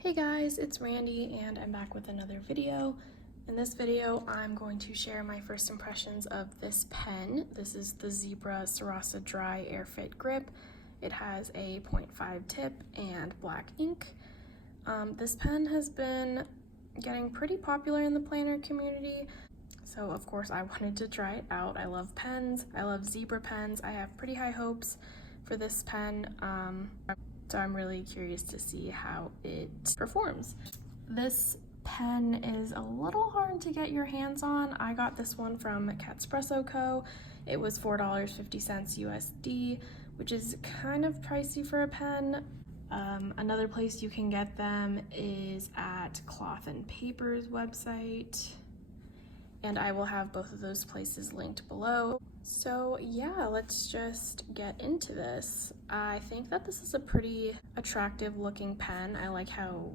Hey guys, it's Randy and I'm back with another video. In this video, I'm going to share my first impressions of this pen. This is the Zebra Sarasa Dry Airfit Grip. It has a 0.5 tip and black ink. This pen has been getting pretty popular in the planner community, so of course I wanted to try it out. I love pens, I love Zebra pens. I have pretty high hopes for this pen. So I'm really curious to see how it performs. This pen is a little hard to get your hands on. I got this one from Espresso Co. It was $4.50 USD, which is kind of pricey for a pen. Another place you can get them is at Cloth and Paper's website, and I will have both of those places linked below. So yeah, let's just get into this. I think that this is a pretty attractive looking pen. I like how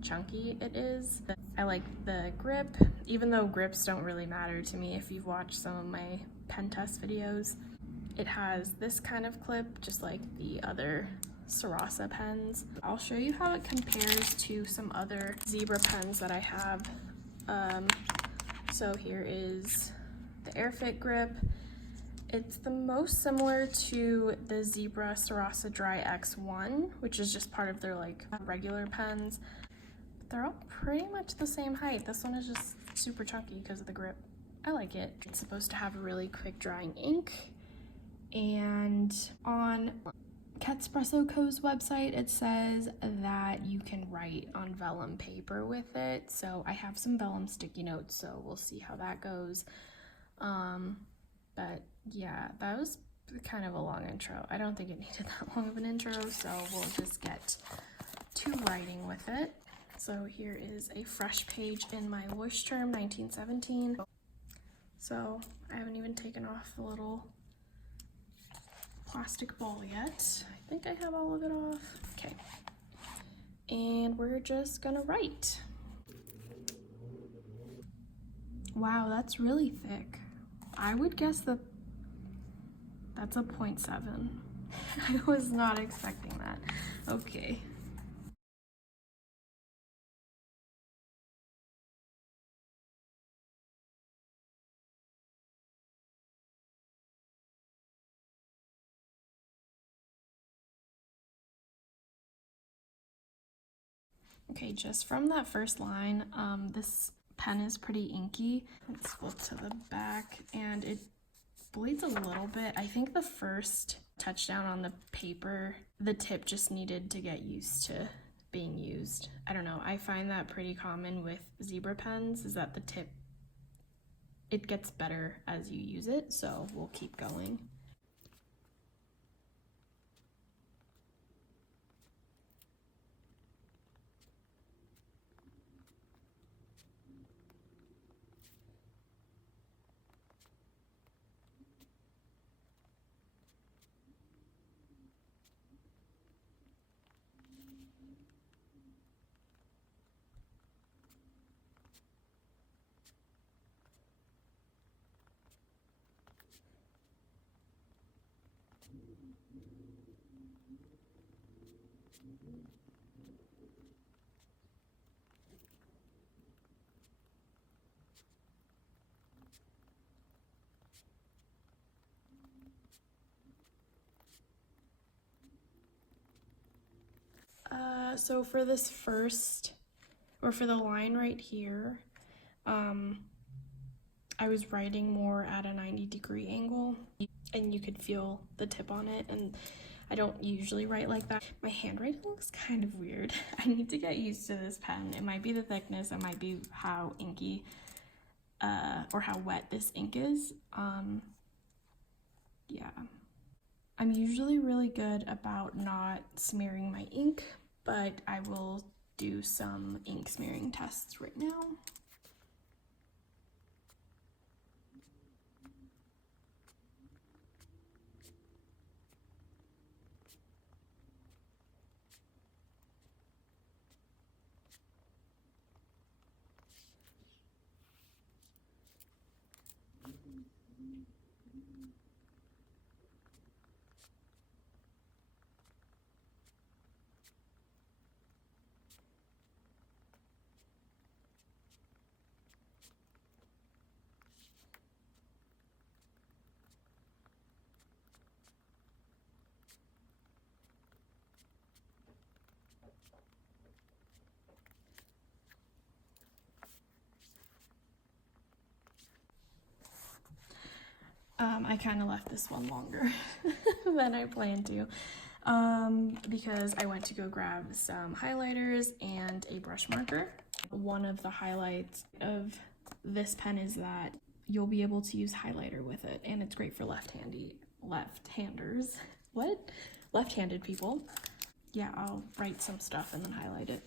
chunky it is. I like the grip, even though grips don't really matter to me if you've watched some of my pen test videos. It has this kind of clip, just like the other Sarasa pens. I'll show you how it compares to some other Zebra pens that I have. So here is the Airfit grip. It's the most similar to the Zebra Sarasa Dry X1, which is just part of their like regular pens. But they're all pretty much the same height. This one is just super chunky because of the grip. I like it. It's supposed to have a really quick drying ink. And on Espresso Co.'s website, it says that you can write on vellum paper with it. So I have some vellum sticky notes, so we'll see how that goes. But yeah, that was kind of a long intro. I don't think it needed that long of an intro, so we'll just get to writing with it. So here is a fresh page in my Voice Term 1917. So I haven't even taken off the little plastic ball yet. I think I have all of it off. Okay. And we're just gonna write. Wow, that's really thick. I would guess that that's a 0.7. I was not expecting that. Okay. Okay, just from that first line, this pen is pretty inky. Let's flip to the back, and it bleeds a little bit. I think the first touchdown on the paper, the tip just needed to get used to being used. I don't know, I find that pretty common with Zebra pens, is that the tip, it gets better as you use it, so we'll keep going. So for this first, or for the line right here, I was writing more at a 90-degree angle, and you could feel the tip on it, and I don't usually write like that. My handwriting looks kind of weird. I need to get used to this pen. It might be the thickness, it might be how inky, or how wet this ink is. Yeah. I'm usually really good about not smearing my ink, but I will do some ink smearing tests right now. I kind of left this one longer than I planned to because I went to go grab some highlighters and a brush marker. One of the highlights of this pen is that you'll be able to use highlighter with it, and it's great for left-handers. What? Left-handed people. Yeah, I'll write some stuff and then highlight it.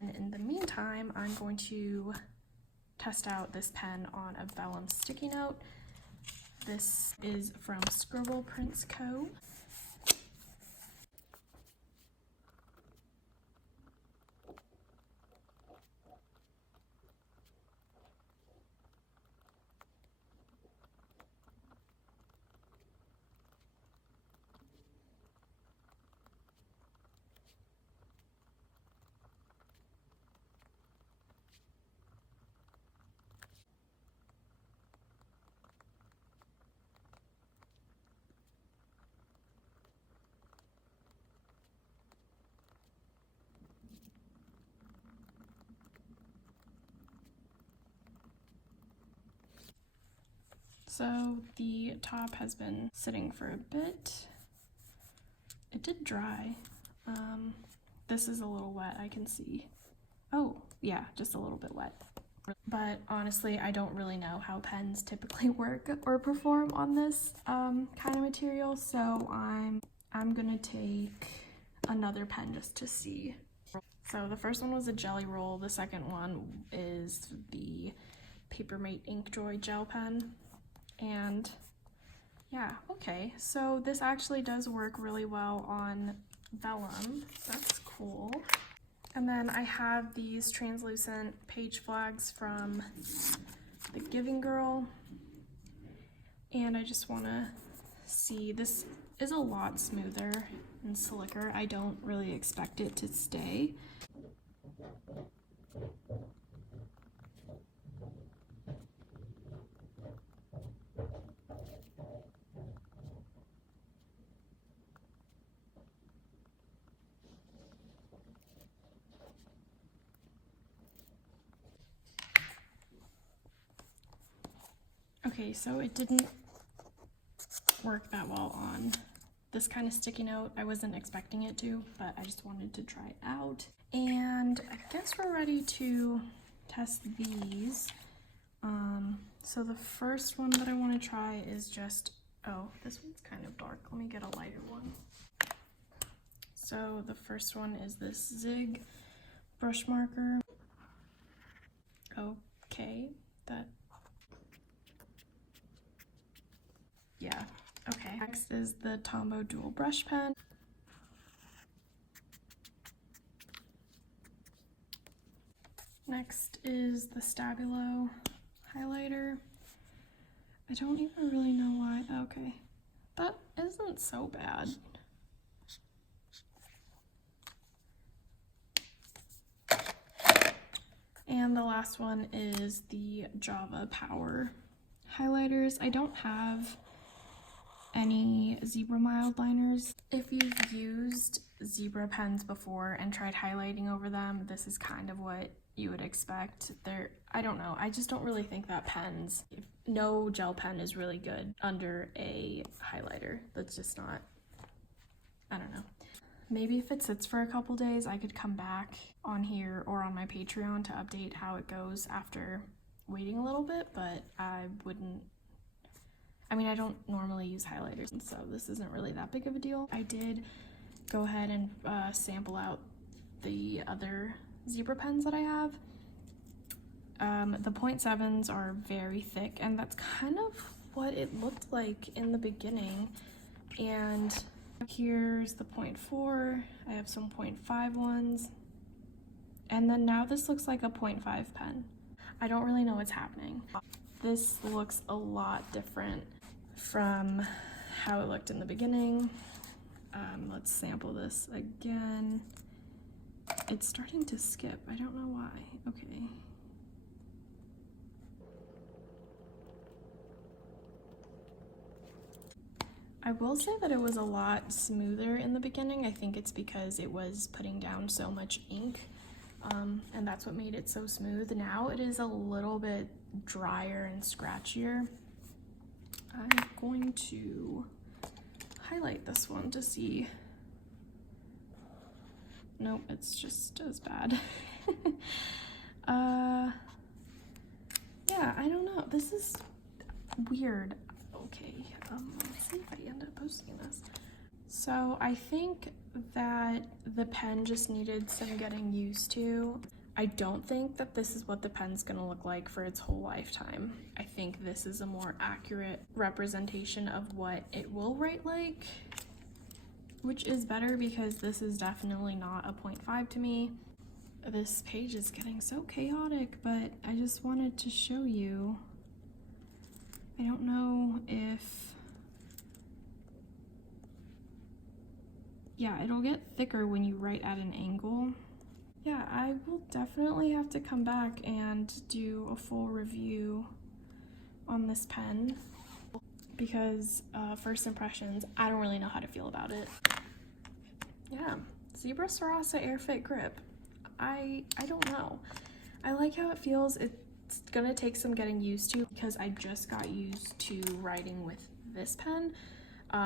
And in the meantime, I'm going to test out this pen on a vellum sticky note. This is from Scribble Prints Co. So the top has been sitting for a bit. It did dry. This is a little wet, I can see. Oh, yeah, just a little bit wet. But honestly, I don't really know how pens typically work or perform on this kind of material, so I'm gonna take another pen just to see. So the first one was a jelly roll. The second one is the Papermate Inkjoy gel pen. And yeah, okay, so this actually does work really well on vellum. That's cool. And then I have these translucent page flags from the Giving Girl. And I just want to see, this is a lot smoother and slicker. I don't really expect it to stay. Okay, so it didn't work that well on this kind of sticky note. I wasn't expecting it to, but I just wanted to try it out. And I guess we're ready to test these. So the first one that I want to try is just, oh, this one's kind of dark. Let me get a lighter one. So the first one is this Zig Brush Marker. Okay, yeah, okay. Next is the Tombow dual brush pen. Next is the Stabilo highlighter. I don't even really know why. Okay, that isn't so bad. And the last one is the Java Power highlighters. I don't have any zebra mild liners. If you've used zebra pens before and tried highlighting over them, this is kind of what you would expect. I don't know, I just don't really think that no gel pen is really good under a highlighter. That's just not, I don't know. Maybe if it sits for a couple days, I could come back on here or on my Patreon to update how it goes after waiting a little bit, but I I mean, I don't normally use highlighters, and so this isn't really that big of a deal. I did go ahead and sample out the other zebra pens that I have. The 0.7s are very thick, and that's kind of what it looked like in the beginning. And here's the 0.4. I have some 0.5 ones. And then now this looks like a 0.5 pen. I don't really know what's happening. This looks a lot different from how it looked in the beginning. Let's sample this again. It's starting to skip. I don't know why. Okay. I will say that it was a lot smoother in the beginning. I think it's because it was putting down so much ink, and that's what made it so smooth. Now it is a little bit drier and scratchier. I'm going to highlight this one to see. Nope, it's just as bad. Yeah, I don't know. This is weird. Okay, let's see if I end up posting this. So I think that the pen just needed some getting used to. I don't think that this is what the pen's gonna look like for its whole lifetime. I think this is a more accurate representation of what it will write like, which is better because this is definitely not a 0.5 to me. This page is getting so chaotic, but I just wanted to show you. I don't know if, yeah, it'll get thicker when you write at an angle. Yeah, I will definitely have to come back and do a full review on this pen because first impressions, I don't really know how to feel about it. Yeah, Zebra Sarasa Airfit grip. I don't know. I like how it feels. It's gonna take some getting used to because I just got used to writing with this pen,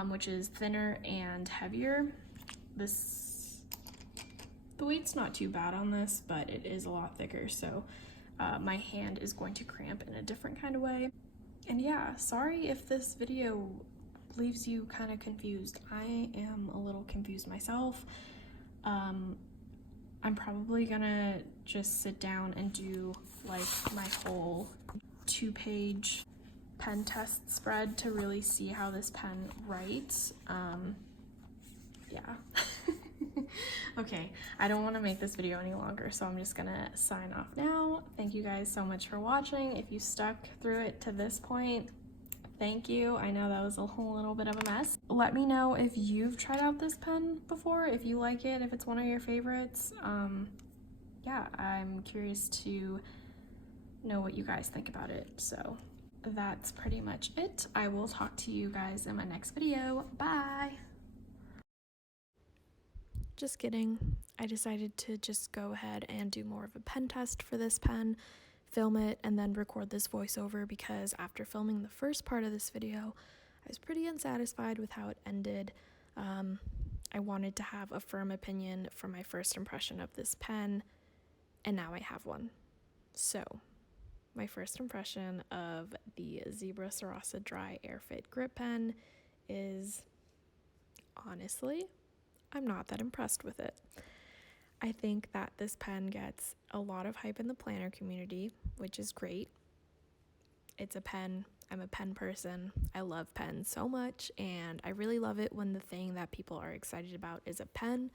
which is thinner and heavier. The weight's not too bad on this, but it is a lot thicker, so my hand is going to cramp in a different kind of way. And yeah, sorry if this video leaves you kind of confused. I am a little confused myself. I'm probably gonna just sit down and do like my whole 2-page pen test spread to really see how this pen writes. Yeah. Okay, I don't want to make this video any longer, so I'm just gonna sign off now. Thank you guys so much for watching. If you stuck through it to this point, thank you. I know that was a whole little bit of a mess. Let me know if you've tried out this pen before, if you like it, if it's one of your favorites. Yeah, I'm curious to know what you guys think about it. So that's pretty much it. I will talk to you guys in my next video. Bye! Just kidding. I decided to just go ahead and do more of a pen test for this pen, film it, and then record this voiceover because after filming the first part of this video, I was pretty unsatisfied with how it ended. I wanted to have a firm opinion for my first impression of this pen, and now I have one. So, my first impression of the Zebra Sarasa Dry Airfit Grip Pen is, honestly, I'm not that impressed with it. I think that this pen gets a lot of hype in the planner community, which is great. It's a pen. I'm a pen person. I love pens so much, and I really love it when the thing that people are excited about is a pen.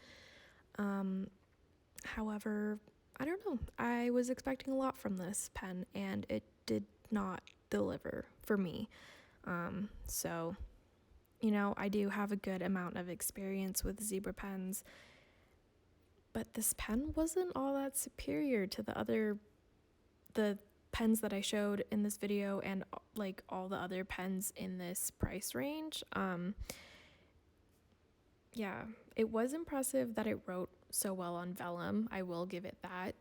However, I don't know. I was expecting a lot from this pen, and it did not deliver for me. So, you know, I do have a good amount of experience with zebra pens, but this pen wasn't all that superior to the pens that I showed in this video and like all the other pens in this price range. Yeah, it was impressive that it wrote so well on vellum. I will give it that.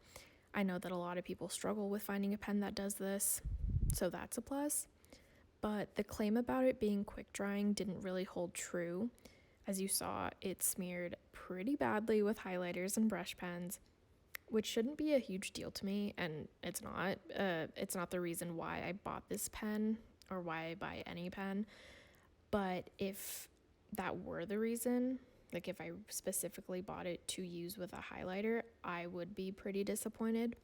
I know that a lot of people struggle with finding a pen that does this, so that's a plus. But the claim about it being quick drying didn't really hold true. As you saw, it smeared pretty badly with highlighters and brush pens, which shouldn't be a huge deal to me, and it's not. It's not the reason why I bought this pen or why I buy any pen. But if that were the reason, like if I specifically bought it to use with a highlighter, I would be pretty disappointed.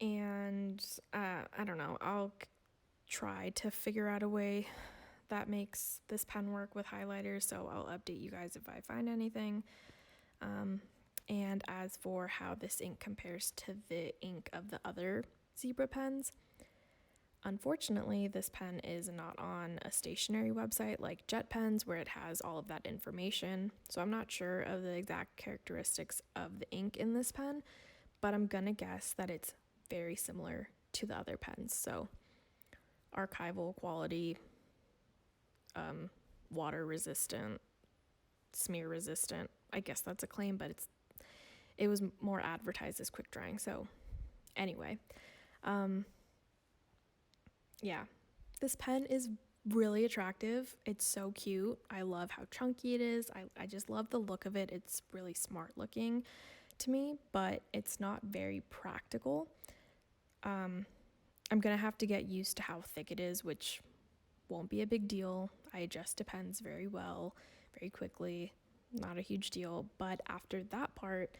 And I don't know, I'll try to figure out a way that makes this pen work with highlighters, so I'll update you guys if I find anything. And as for how this ink compares to the ink of the other Zebra pens, unfortunately, this pen is not on a stationary website like JetPens where it has all of that information. So I'm not sure of the exact characteristics of the ink in this pen, but I'm gonna guess that it's very similar to the other pens. So archival quality, water resistant, smear resistant. I guess that's a claim, but it was more advertised as quick drying. So anyway, yeah, this pen is really attractive. It's so cute. I love how chunky it is. I just love the look of it. It's really smart looking to me, but it's not very practical. I'm gonna have to get used to how thick it is, which won't be a big deal. I adjust to pens very well, very quickly, not a huge deal. But after that part,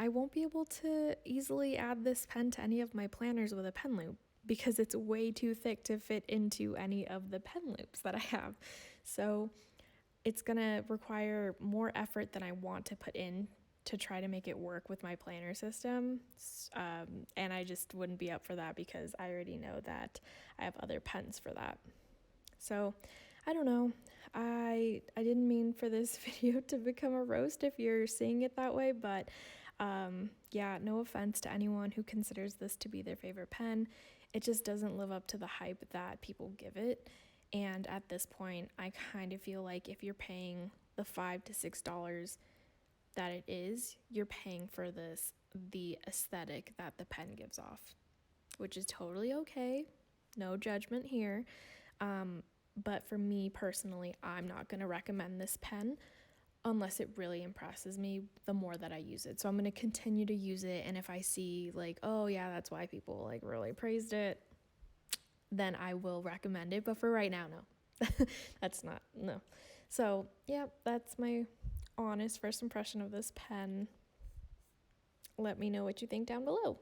I won't be able to easily add this pen to any of my planners with a pen loop because it's way too thick to fit into any of the pen loops that I have. So it's gonna require more effort than I want to put in to try to make it work with my planner system. And I just wouldn't be up for that because I already know that I have other pens for that. So I don't know. I didn't mean for this video to become a roast if you're seeing it that way, but yeah, no offense to anyone who considers this to be their favorite pen. It just doesn't live up to the hype that people give it. And at this point, I kind of feel like if you're paying the $5 to $6 that it is, you're paying for the aesthetic that the pen gives off, which is totally okay. No judgment here. But for me personally, I'm not going to recommend this pen unless it really impresses me the more that I use it. So I'm going to continue to use it, and if I see like, oh yeah, that's why people like really praised it, then I will recommend it. But for right now, no. No. So yeah, that's my honest first impression of this pen. Let me know what you think down below.